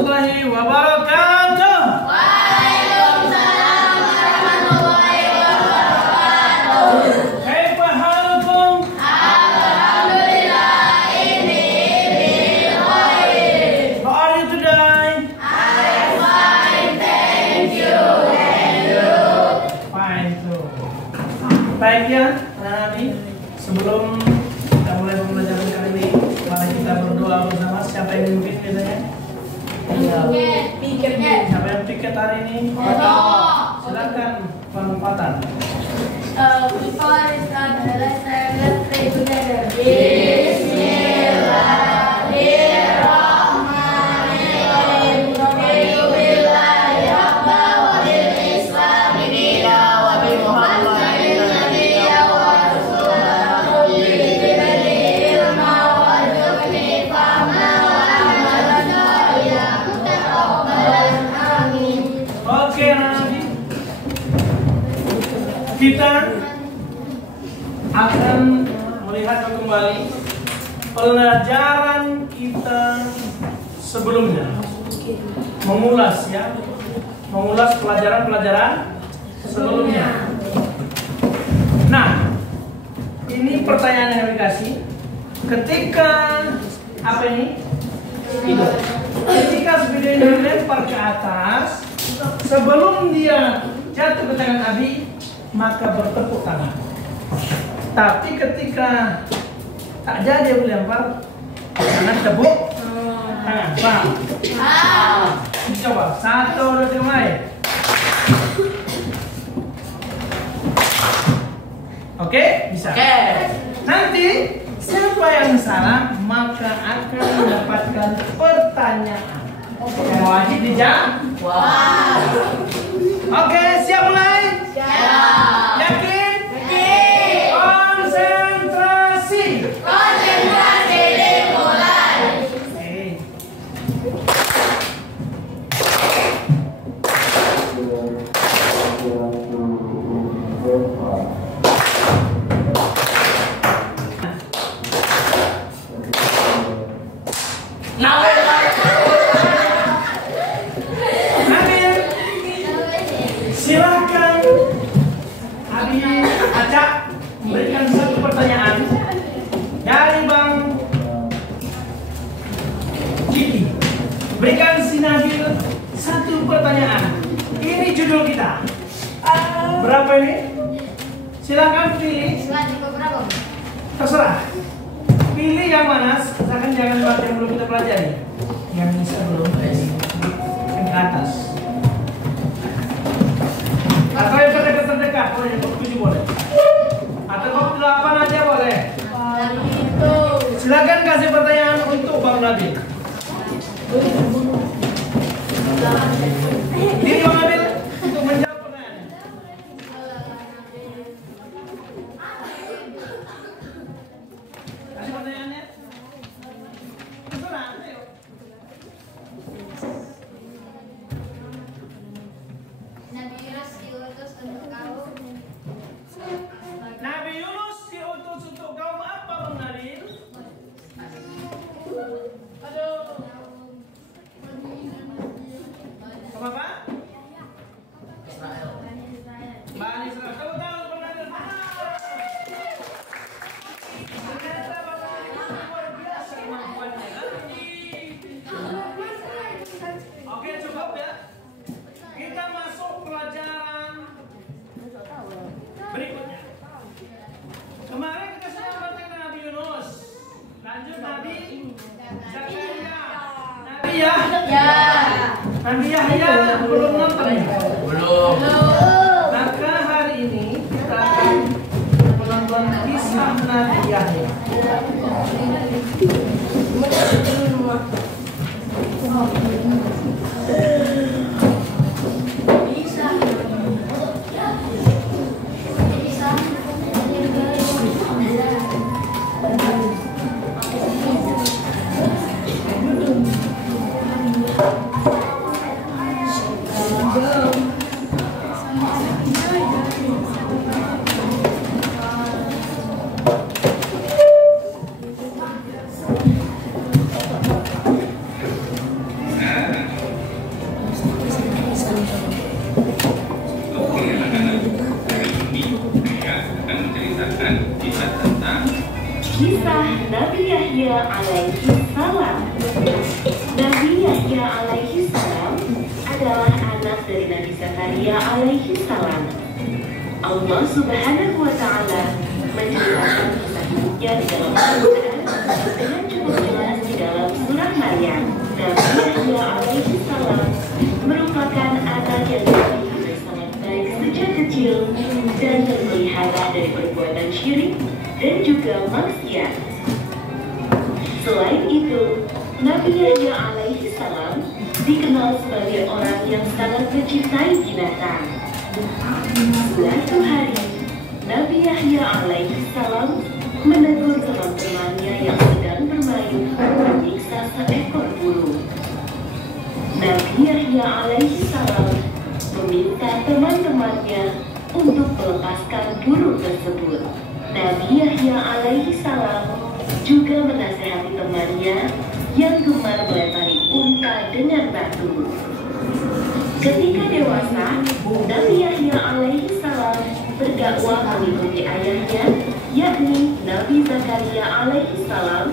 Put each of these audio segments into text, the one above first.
warahmatullahi wabarakatuh. Waalaikumsalam warahmatullahi wabarakatuh. Kaifa halukum? Alhamdulillah, ini bil khair. How are you today? I'm fine, thank you. And you? Fine too. Baik ya, anak-anak, sebelum kita mulai pembelajaran kali ini, mari kita berdoa bersama. Siapa yang memimpin biasanya? Siapa yang piket hari ini? Silakan Bang Fatan. Before we start the lesson, let's pray together. Bismillahirrahmanirrahim. Bismillahi rabbil wa bil islami dina wa bi Muhammadin nabiyya wa rasulahu bi'ilmi ilma wa jubni fahma wa amalan salihan taqabbalan amin. Oke, anak-anak, kita akan melihat kembali pelajaran kita sebelumnya, mengulas pelajaran-pelajaran sebelumnya. Nah, ini pertanyaan yang dikasih ketika apa ini? Spidol. Ketika spidol ini dilempar ke atas, sebelum dia jatuh ke tangan Abi, maka bertepuk tangan. Tapi ketika tak jadi dilempar, tangan tepuk tangan. Paham? Coba 1, 2, 3, mulai. Oke, bisa. Nanti siapa yang salah maka akan mendapatkan pertanyaan yang wajib dijawab. Oke, siap mulai? Yakin? Konsentrasi. Konsentrasi dimulai. Oke. Nabil, silakan Abi Acak memberikan satu pertanyaan dari Bang Kiki. Berikan si Nabil satu pertanyaan. Ini judul kita. Berapa ini? Silakan pilih. Terserah. Pilih yang mana. Misalkan jangan baca yang belum kita pelajari. Yang sebelum yang ke atas. Atau yang terdekat-terdekat boleh, yang 7 boleh. Atau yang 8 aja boleh. Silakan kasih pertanyaan untuk Bang Nabil. Ini Bang Nabil untuk menjawab pertanyaan. Kasih pertanyaannya. Terserah, ayo. Nabi Yunus diutus untuk kaum apa, Bang Nabil? Kaum apa? Bani Israel. Kamu tahu Bang Nabil? Ternyata Bang Nabil luar biasa kemampuannya, kan? Oke, cukup ya. Kita masuk pelajaran berikutnya. Kemarin kita sudah baca Nabi Yunus. Lanjut Nabi Zakaria. Nabi Nabi Yahya belum nonton ya? Belum. Maka hari ini kita akan menonton kisah Nabi Yahya. Zakaria alaihi salam. Allah Subhanahu wa Ta'ala menceritakan kisah hidupnya di dalam Al-Quran dengan cukup jelas di dalam surah Maryam. Nabi Yahya alaihi salam merupakan anak yang dipilih sangat baik sejak kecil dan terpelihara dari perbuatan syirik dan juga maksiat. Selain itu, Nabi Yahya alaihi salam dikenal sebagai orang yang sangat mencintai binatang. Suatu hari, Nabi Yahya alaihi salam menegur teman-temannya yang sedang bermain menyiksa seekor burung. Nabi Yahya alaihi salam meminta teman-temannya untuk melepaskan burung tersebut. Nabi Yahya alaihi salam juga menasihati temannya yang gemar melempari unta dengan batu. Ketika dewasa, Nabi Yahya alaihi salam berdakwah mengikuti ayahnya, yakni Nabi Zakaria alaihi salam,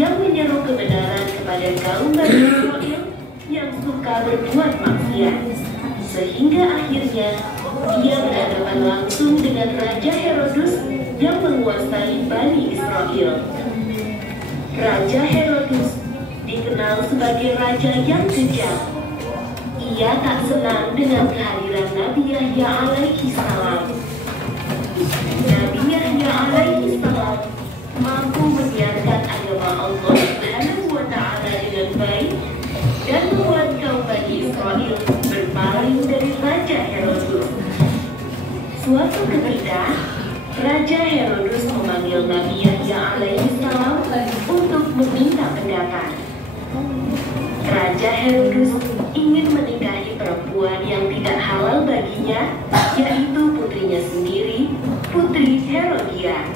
yang menyeru kebenaran kepada kaum Bani Israil yang suka berbuat maksiat. Sehingga akhirnya ia berhadapan langsung dengan Raja Herodus yang menguasai Bani Israil. Raja Herodus dikenal sebagai raja yang kejam. Ia tak senang dengan kehadiran Nabi Yahya alaihi salam. Nabi Yahya alaihi salam mampu menyiarkan agama Allah Subhanahu wa Ta'ala dengan baik dan membuat kaum Bani Israil berpaling dari Raja Herodus. Suatu ketika, Raja Herodus memanggil Nabi Yahya alaihi salam untuk meminta pendapat. Raja Herodus ingin menikahi perempuan yang tidak halal baginya, yaitu putrinya sendiri, Putri Herodia.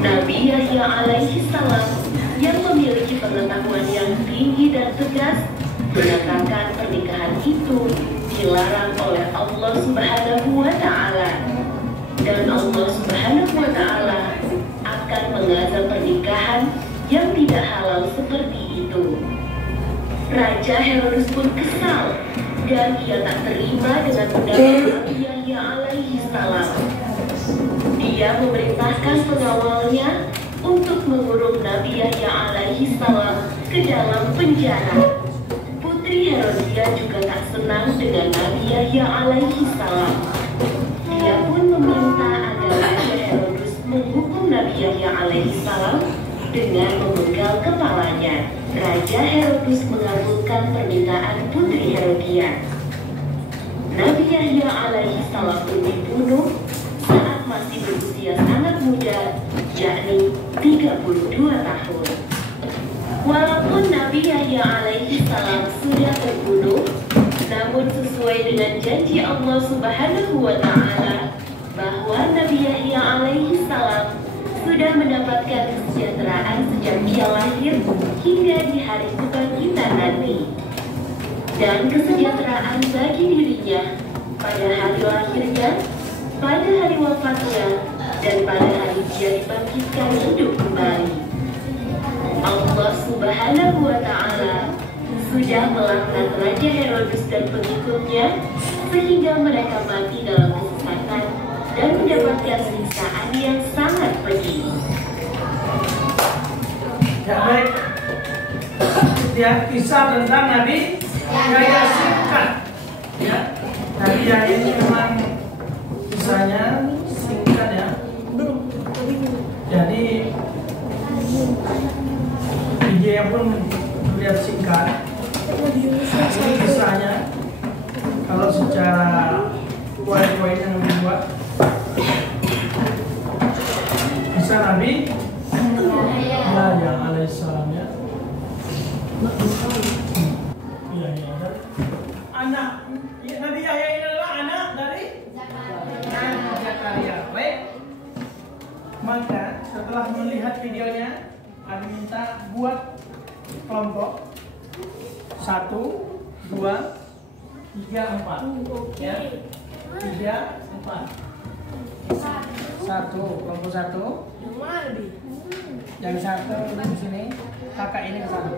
Nabi Yahya alaihi salam yang memiliki pengetahuan yang tinggi dan tegas mengatakan pernikahan itu dilarang oleh Allah Subhanahu wa Ta'ala, dan Allah Subhanahu wa Ta'ala akan mengazab pernikahan yang tidak halal seperti itu. Raja Herodus pun kesal dan ia tak terima dengan pendapat Nabi Yahya alaihi salam. Dia memerintahkan pengawalnya untuk mengurung Nabi Yahya alaihi salam ke dalam penjara. Putri Herodia juga tak senang dengan Nabi Yahya alaihi salam. Dia pun meminta agar Raja Herodus menghukum Nabi Yahya alaihi salam dengan memenggal kepalanya. Raja Herodus mengabulkan permintaan Putri Herodia. Nabi Yahya alaihi salam pun dibunuh saat masih berusia sangat muda, yakni 32 tahun. Walaupun Nabi Yahya alaihi salam sudah terbunuh, namun sesuai dengan janji Allah Subhanahu wa Ta'ala bahwa Nabi Yahya alaihi salam sudah mendapatkan kesejahteraan sejak ia lahir hingga di hari kebangkitan nanti, dan kesejahteraan bagi dirinya pada hari lahirnya, pada hari wafatnya, dan pada hari dia dibangkitkan hidup kembali. Allah Subhanahu wa Ta'ala sudah melaknat Raja Herodus dan pengikutnya sehingga mereka mati dalam kesesatan dan mendapatkan siksaan yang sangat pedih. Ya, baik. Ya, kisah tentang Nabi Yahya singkat. Ya, Nabi Yahya ini memang kisahnya singkat ya. Jadi video pun terlihat singkat. Ini kisahnya kalau secara poin-poin yang dibuat, kisah Nabi Yahya alaihissalam ya. Anak Nabi Yahya ini adalah anak dari Zakaria. Baik. Maka setelah melihat videonya, kami minta buat kelompok 1, 2, 3, 4 ya. 3, 4. 1, kelompok 1. Yang satu di sini, kakak ini ke sana.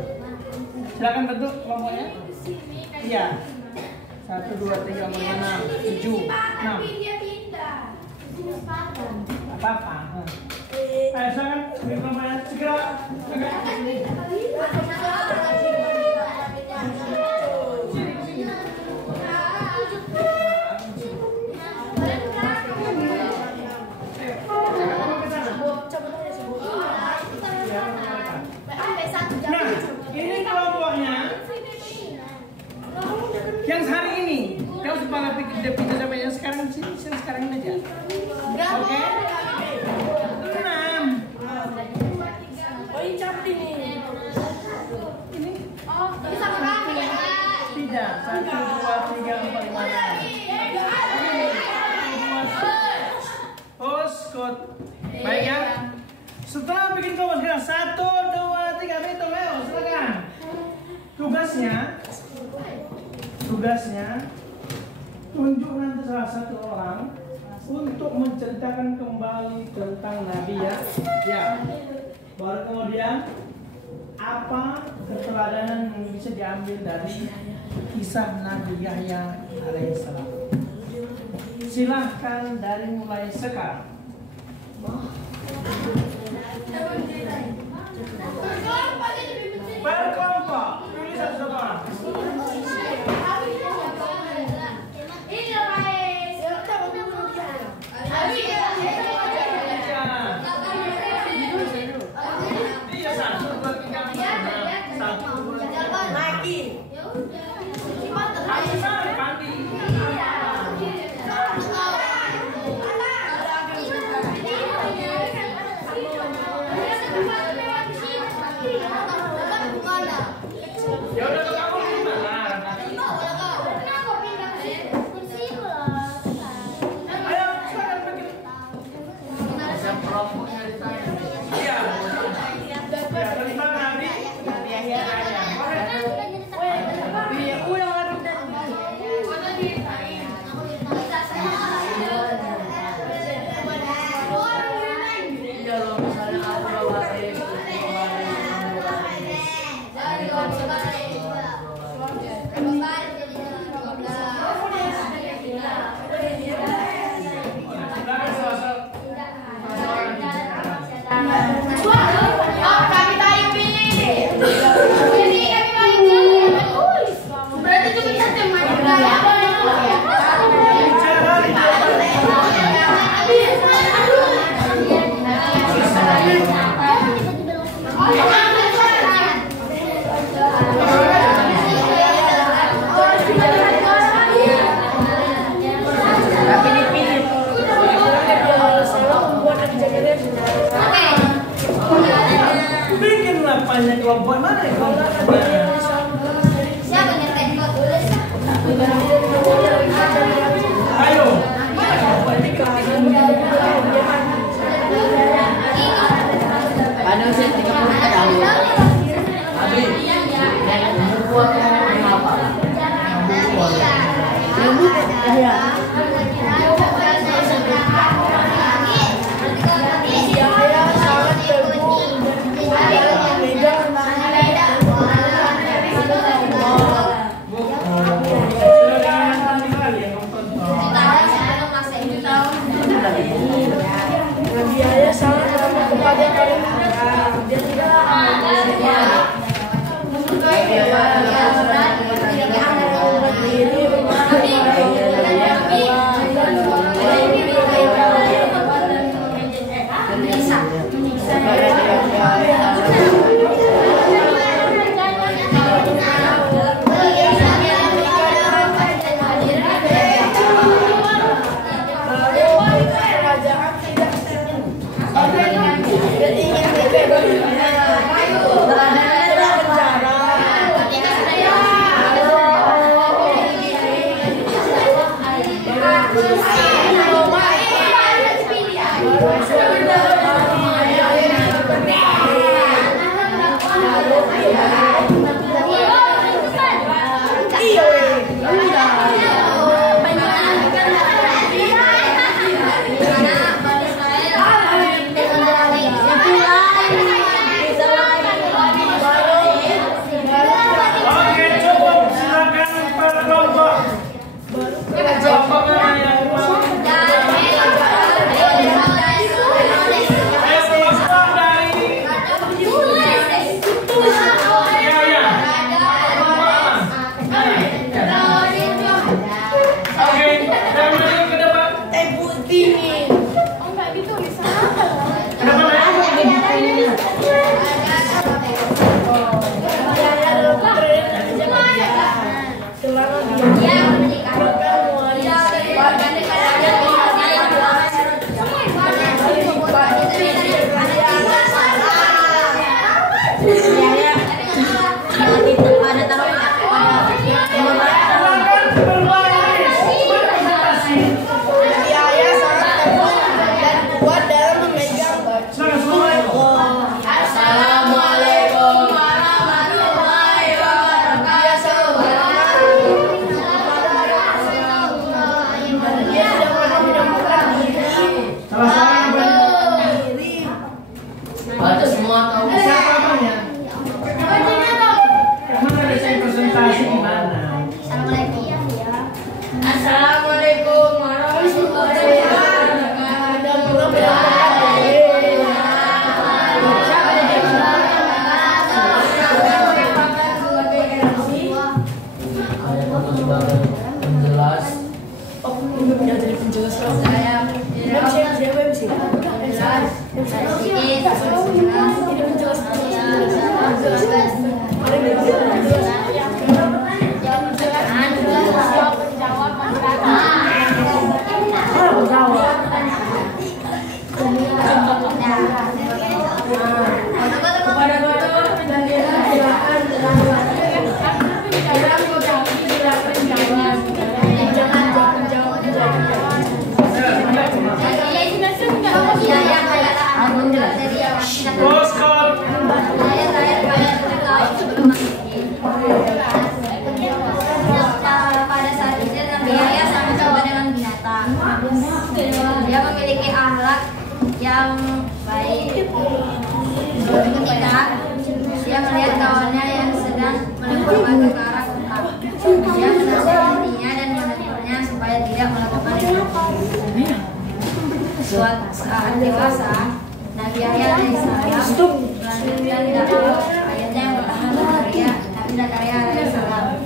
Silakan bentuk kelompoknya. Iya. 1, 2, 3, 4, 5, 7, 6. Dia pindah. Ini sepatan. Apa-apa. Ayo silakan, segera. Nah, ini kelompoknya yang hari ini. Kamu kepala pindah sama yang sekarang sini, yang sekarang ini aja. Oke? 6. Oh, ini cantik nih. Ini Oh, bisa berapa ya? tidak. 1, 2, 3, 4, 5, 6. Poskot. Baik ya. Setelah bikin kelompok sekarang 1, 2, 3, hitung Leo, silakan. Tugasnya tunjuk nanti salah satu orang untuk menceritakan kembali tentang Nabi ya. Ya. Baru kemudian apa keteladanan yang bisa diambil dari kisah Nabi Yahya alaihissalam. Silahkan dari mulai sekarang. Berkelompok. Pilih satu orang. Ya udah tuh kamu gimana? Ayo silakan pergi. Iya. Ya, tentang Nabi Yahya. Bikinlah banyak kelompok mana ya kelompoknya? Siapa yang teko tulis? Ayo. Ano sih 30 tahun. Abi. Umur gua berapa? 60. Ya. Biaya sangat ramah kepada kaum muda. Dia tidak Pada saat itu Nabi Yahya sangat sopan dengan binatang. Dia memiliki akhlak yang baik. Suatu ketika dia melihat kawannya yang sedang melempar batu ke arah kota. Dia menasihatinya dan menegurnya supaya tidak melakukan itu. Suatu saat dewasa, Nabi Yahya alaihissalam melanjutkan dakwah ayatnya yang pertama Nabi Zakaria alaihissalam.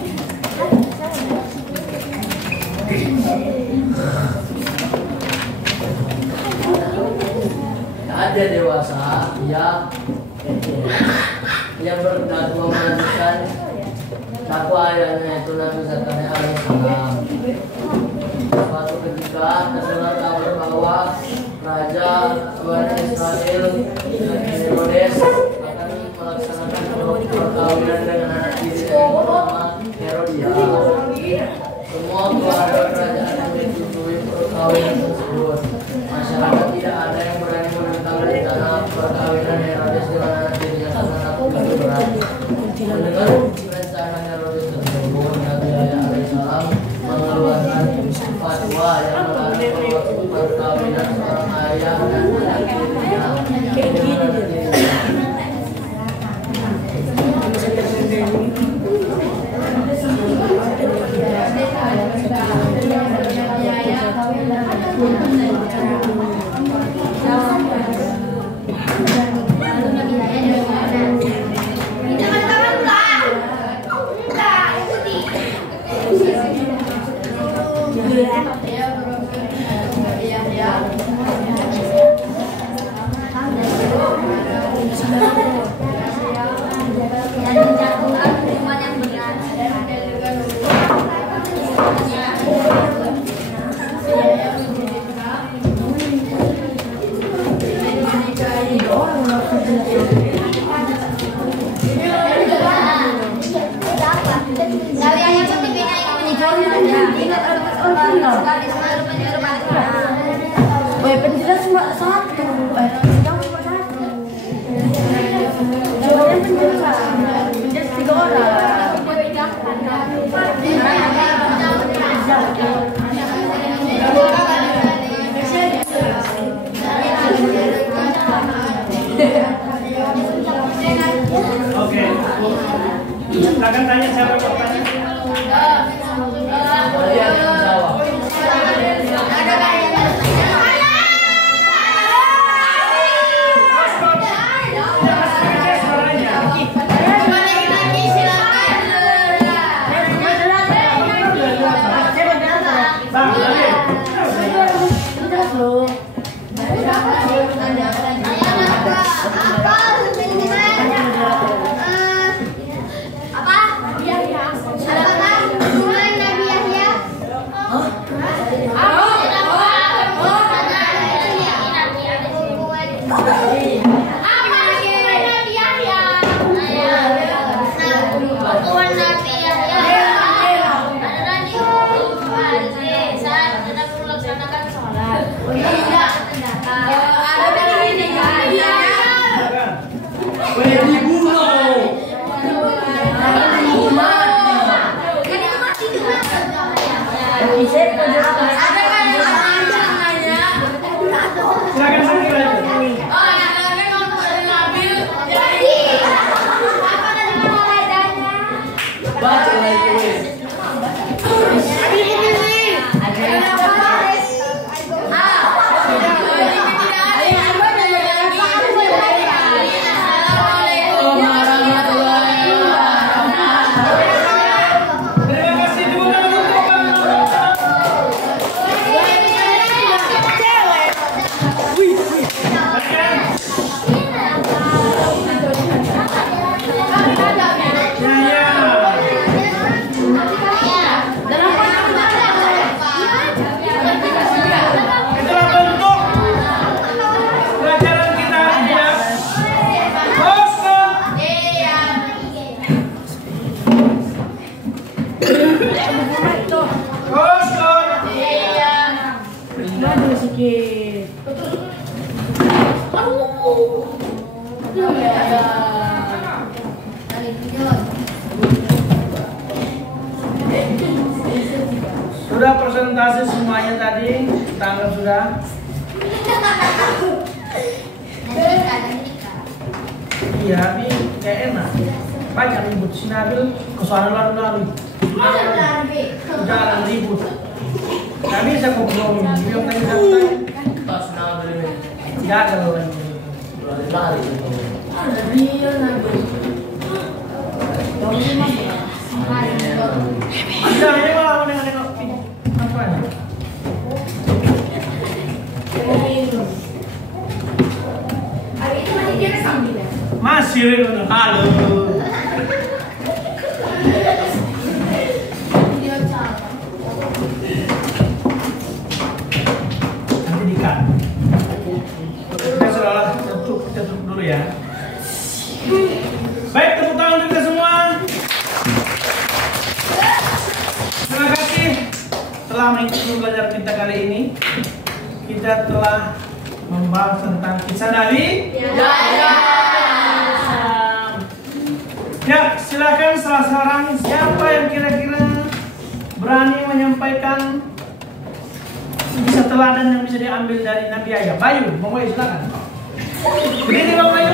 Ada dewasa yang berdakwah melanjutkan dakwah ayahnya itu Nabi Zakaria alaihissalam. Suatu ketika terdengar kabar bahwa Raja Bani Israel Herodes akan melaksanakan perkawinan dengan anak diri yang bernama Herodia. Semua keluarga kerajaan menyetujui perkawinan tersebut. Masyarakat tidak ada yang berani menentang rencana perkawinan Herodes dengan anak dirinya karena takut itu berat. Mendengar rencana Herodes tersebut, Nabi Yahya alaihissalam mengeluarkan fatwa yang melarang perkawinan seorang ayah dan anak dirinya dengan anak dirinya. Penjelas cuma satu. Yang cuma satu. Jawabannya penjelas. Penjelas 3 orang. Oke. Akan tanya siapa yang bertanya? Kalian menjawab. Apa? sedikit. Sudah presentasi semuanya tadi, kita anggap sudah. Iya, tapi kayak enak. Banyak ribut si Nabil, kesana lalu-lalu. Jarang ribut. Gak bisa ngobrol, dia tanya-tanya. Pas Nabil ini. Gagal orang. Lari-lari itu. Ada dia Nabil. Ada ini malah nengok-nengok. Apa ya? Masih Rino, halo. Nanti dikat. Kita seolah tutup dulu ya. Baik, tepuk tangan untuk kita semua. Terima kasih telah mengikuti pelajaran kita kali ini. Kita telah membahas tentang kisah Nabi. Ya, silakan salah seorang siapa yang kira-kira berani menyampaikan kisah teladan yang bisa diambil dari Nabi Yahya. Bayu, Bang Bayu silakan. Berdiri Bang Bayu.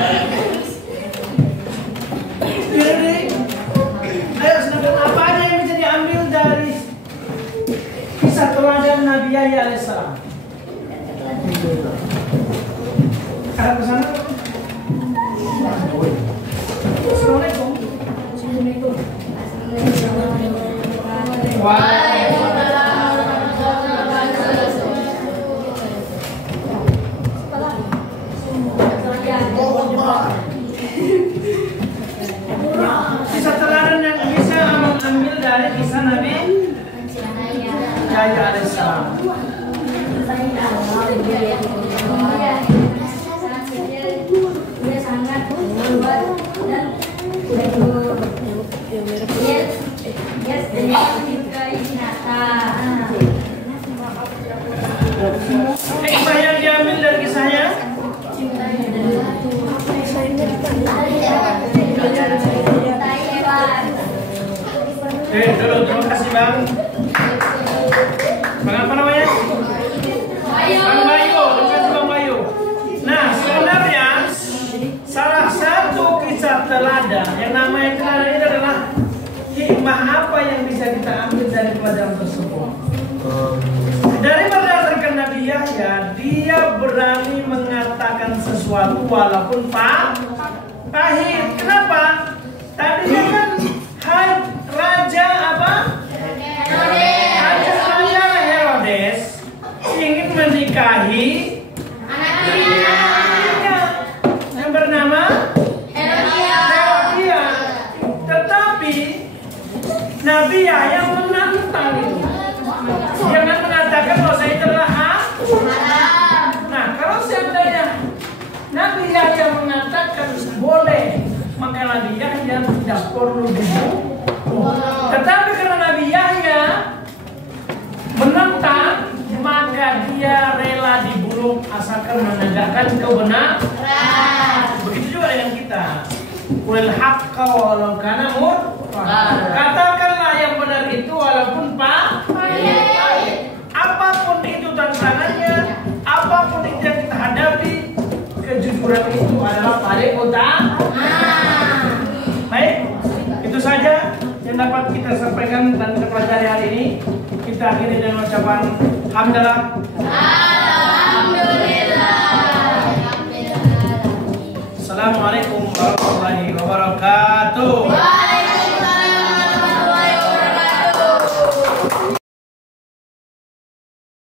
Berdiri. Ayo silakan, apa aja yang bisa diambil dari kisah teladan Nabi Yahya alaihissalam? Ada pesan? Assalamualaikum. Kisah teladan yang bisa mengambil dari kisah Nabi Yahya alaihissalam. Dia sangat kuat dan dia menyukai binatang. Hikmah yang diambil dari kisahnya? Dulu, terima kasih Bang. Bang apa namanya? Bang Bayu, terima kasih Bang Bayu. Nah, sebenarnya salah satu kisah teladan yang namanya teladan ini adalah hikmah apa yang bisa kita ambil dari pelajaran tersebut. Dari berdasarkan Nabi Yahya, dia berani mengatakan sesuatu walaupun pahit. Kenapa? Tadinya kan Raja apa? Raja Herodes ingin menikahi anaknya yang bernama Herodia. Tetapi Nabi Yahya menantang itu. Jangan mengatakan bahwa saya adalah haram. Nah, kalau seandainya Nabi Yahya mengatakan boleh, maka Nabi Yahya tidak perlu dibunuh. Tetapi karena Nabi Yahya menentang, maka dia rela dibunuh asalkan menegakkan kebenaran. Begitu juga dengan kita. Qul haqqa walau kana katakanlah yang benar itu walaupun pahit. Apapun itu tantangannya, apapun itu yang kita hadapi, kejujuran itu adalah paling utama. Baik, itu saja yang dapat kita sampaikan dan kita pelajari hari ini. Kita akhiri dengan ucapan hamdalah.